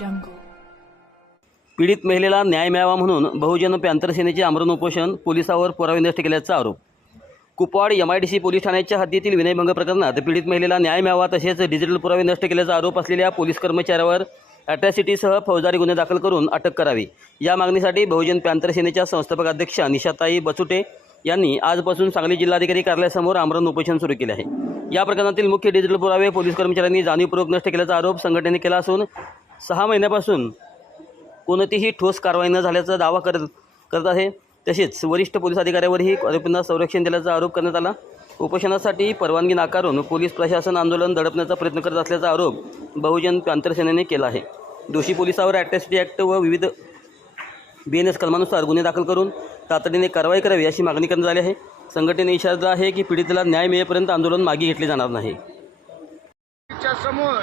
jungle. पीडित महिलेला न्याय मिळावा म्हणून बहुजन पॅंथर सेनेचे आमरण उपोषण, पोलिसावर पुरावे नष्ट केल्याचा आरोप. कुपवाड MIDC पोलीस ठाण्याच्या हद्दीतील विनयभंग प्रकरणात पीडित महिलेला न्याय मिळावा तसेच डिजिटल पुरावे नष्ट केल्याचा आरोप असलेल्या पोलीस कर्मचाऱ्यावर अॅट्रॉसिटीसह फौजदारी गुन्हे दाखल करून अटक करावी, या मागणीसाठी बहुजन पॅंथर सेनेच्या संस्थापक अध्यक्षा निशाताई बचुटे यांनी आजपासून सांगली जिल्हाधिकारी कार्यालयासमोर आमरण उपोषण सुरू केले आहे. या प्रकरणातील मुख्य डिजिटल पुरावे पोलीस कर्मचाऱ्यांनी जाणीवपूर्वक नष्ट केल्याचा आरोप संघटनेने केला असून 6 महिन्यापासून कोणतीही ठोस कारवाई न झाल्याचा दावा करत आहे. तसेच वरिष्ठ पोलीस अधिकाऱ्यावरही आरोपींना संरक्षण दिल्याचा आरोप करण्यात आला. उपोषणासाठी परवानगी नाकारून पोलीस प्रशासन आंदोलन दडपण्याचा प्रयत्न करत असल्याचा आरोप बहुजन पॅंथर सेनेने केला आहे. दोषी पोलिसावर अॅट्रॉसिटी ॲक्ट व विविध BNS कलमानुसार गुन्हे दाखल करून तातडीने कारवाई करावी अशी मागणी करण्यात आली आहे. संघटनेने इशारा दिला आहे की पीडितेला न्याय मिळेपर्यंत आंदोलन मागे घेतले जाणार नाही. समोर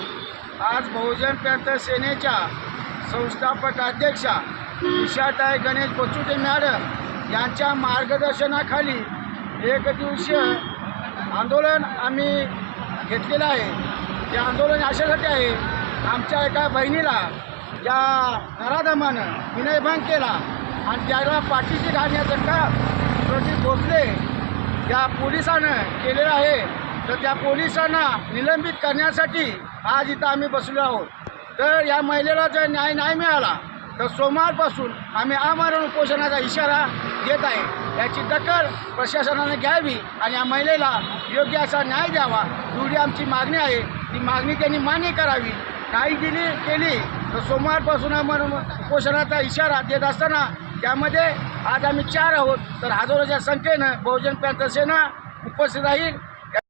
आज बहुजन पॅंथर सेनेच्या संस्थापक अध्यक्षा निशाताई गणेश बचुटे मॅडम यांच्या मार्गदर्शनाखाली एक दिवसीय आंदोलन आम्ही घेतलेलं आहे. ते आंदोलन अशासाठी आहे, आमच्या एका बहिणीला ज्या नराधमानं विनयभंग केला आणि त्याला पाठीशी घालण्याचं काम प्रदीप भोसले या पोलिसानं केलेलं आहे. तर त्या पोलिसांना निलंबित करण्यासाठी आज इथं आम्ही बसलो आहोत. तर या महिलेला जर न्याय नाही मिळाला तर सोमवारपासून आम्ही आमरण उपोषणाचा इशारा देत आहे. याची दखल प्रशासनाने घ्यावी आणि या महिलेला योग्य असा न्याय द्यावा, एवढी आमची मागणी आहे. ती मागणी त्यांनी मान्य करावी. नाही केली तर सोमवारपासून आमरण उपोषणाचा इशारा देत असताना त्यामध्ये आज आम्ही 4 आहोत, तर हजारोच्या संख्येनं बहुजन पॅंथर सेना उपस्थित राहील.